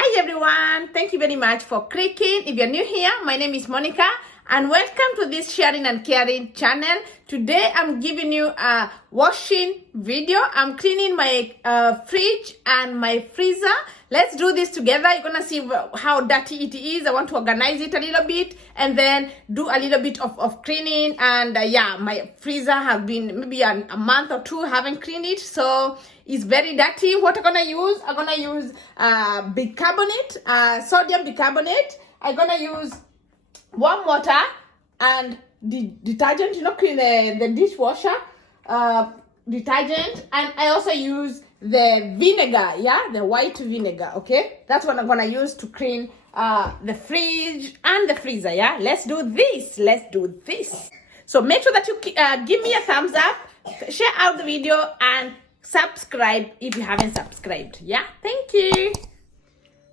Hi everyone, thank you very much for clicking. If you're new here, my name is Monica and welcome to this sharing and caring channel. Today I'm giving you a washing video. I'm cleaning my fridge and my freezer. Let's do this together. You're gonna see how dirty it is. I want to organize it a little bit and then do a little bit of cleaning. And yeah, my freezer has been maybe a month or two, haven't cleaned it, so it's very dirty. What I'm gonna use, bicarbonate, sodium bicarbonate. I'm gonna use warm water and the detergent, clean the dishwasher detergent. And I also use the vinegar, the white vinegar. Okay, that's what I'm gonna use to clean the fridge and the freezer. Let's do this. So make sure that you give me a thumbs up, share out the video, and subscribe if you haven't subscribed. Thank you.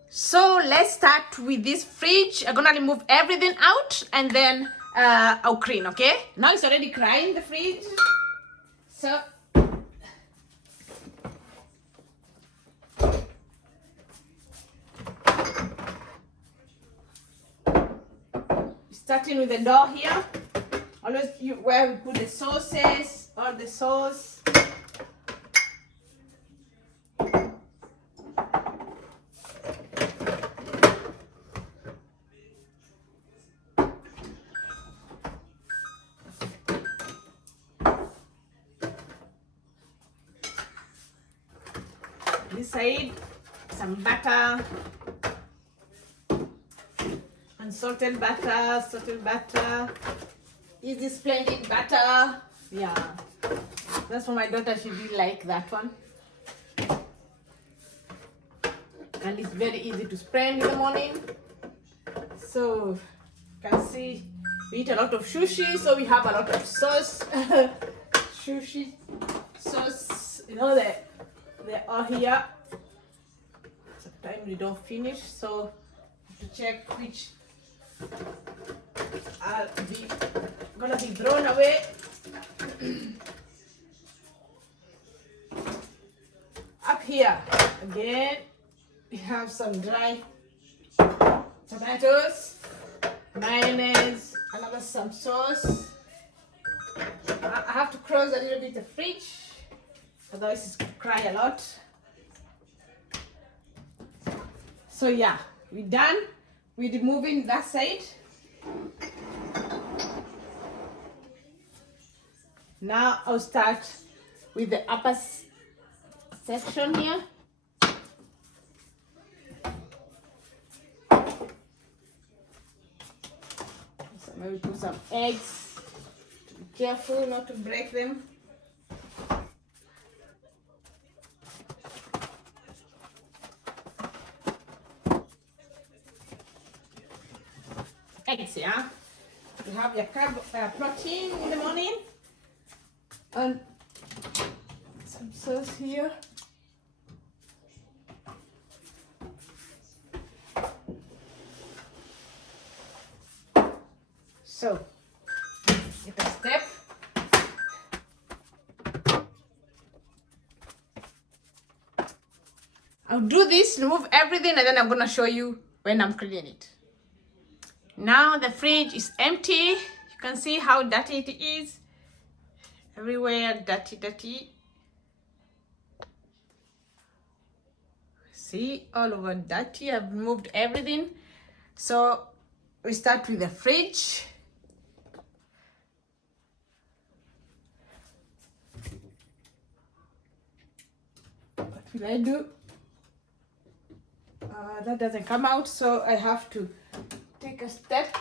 So let's start with this fridge. I'm gonna remove everything out and then I'll clean. Okay, now it's already crying, the fridge. So starting with the door here, always where we put the sauces or the sauce. This side, some butter, unsalted butter, is this splendid butter? Yeah, that's for my daughter. She did like that one, and it's very easy to spread in the morning. So you can see we eat a lot of sushi, so we have a lot of sauce. Sushi sauce, they're all here. Sometimes we don't finish, so to check which are gonna be thrown away. Up here again, we have some dry tomatoes, mayonnaise, some sauce. I have to close a little bit the fridge, otherwise it's gonna cry a lot. So yeah, we're done with removing that side. Now I'll start with the upper section here. So maybe put some eggs. Be careful not to break them. Eggs, you have your protein in the morning, and some sauce here. So get a step. I'll do this, remove everything, and then I'm gonna show you when I'm cleaning it. Now the fridge is empty. You can see how dirty it is. Everywhere dirty. See, all over dirty. I've removed everything. So we start with the fridge. What will I do? That doesn't come out, so I have to take a step.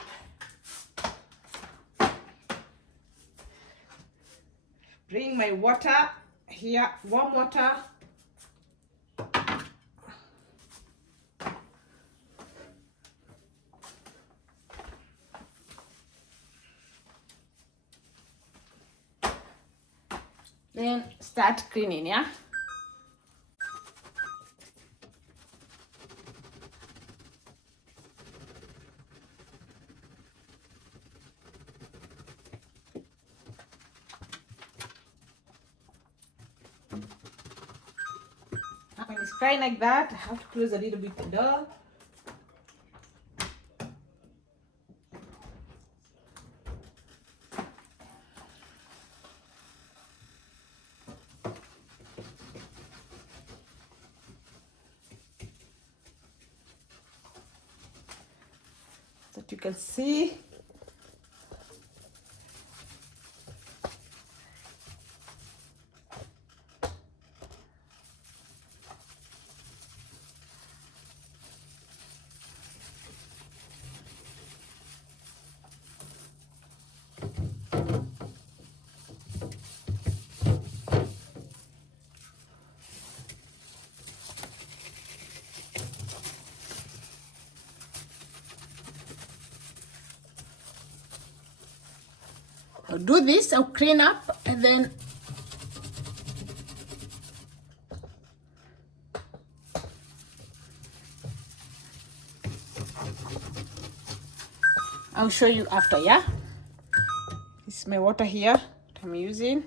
Bring my water here, warm water. Then start cleaning, drying like that. I have to close a little bit the door. That you can see. I'll do this, I'll clean up, and then I'll show you after, yeah? This is my water here that I'm using.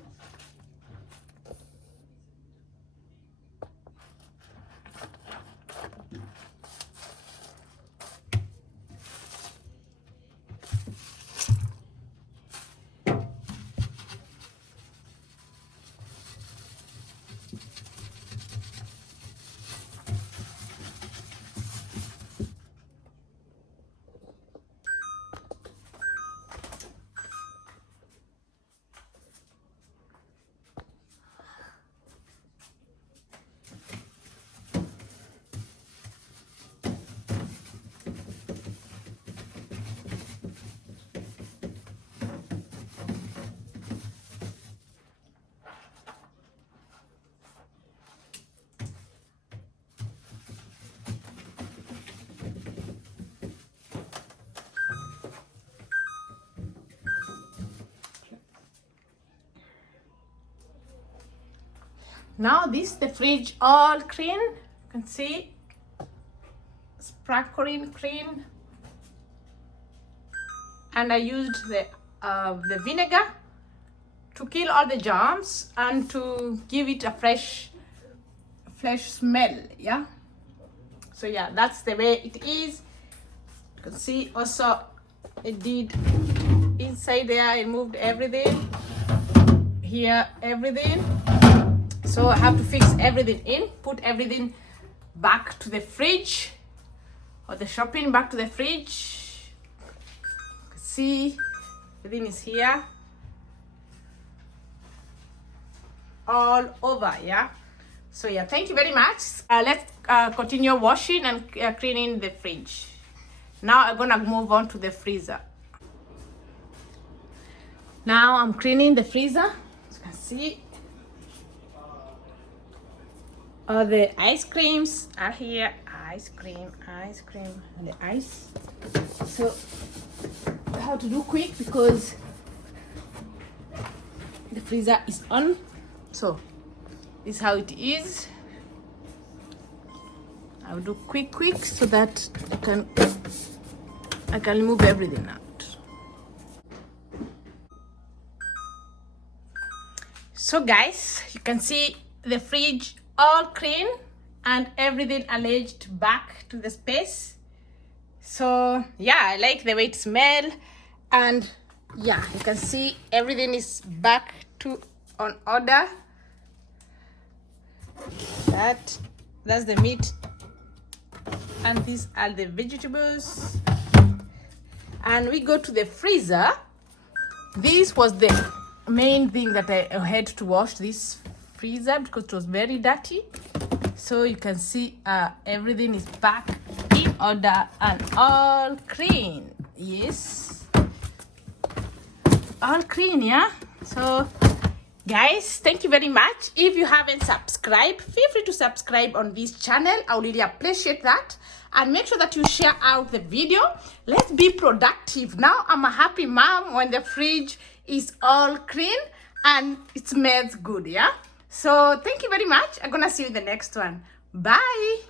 Now this the fridge all clean. You can see sparkling clean. And I used the vinegar to kill all the germs and to give it a fresh smell, yeah. So yeah, that's the way it is. You can see also it did inside there. I moved everything here, everything. So I have to fix everything in, put everything back to the fridge, or the shopping back to the fridge. You can see everything is here all over, yeah. So yeah, thank you very much. Let's continue washing and cleaning the fridge. Now I'm gonna move on to the freezer. Now I'm cleaning the freezer. As you can see, all the ice creams are here. Ice cream, and the ice. So I have to do quick because the freezer is on. So this is how it is. I'll do quick so that I can remove everything out. So guys, you can see the fridge all clean and everything arranged back to the space. So yeah, I like the way it smells, and yeah, you can see everything is back to on order. That's the meat, and these are the vegetables. And we go to the freezer. This was the main thing that I had to wash this freezer because it was very dirty. So you can see everything is back in order and all clean. Yes, all clean, yeah. So guys, thank you very much. If you haven't subscribed, feel free to subscribe on this channel. I would really appreciate that. And make sure that you share out the video. Let's be productive. Now I'm a happy mom when the fridge is all clean and it smells good, yeah. So thank you very much. I'm gonna see you in the next one. Bye.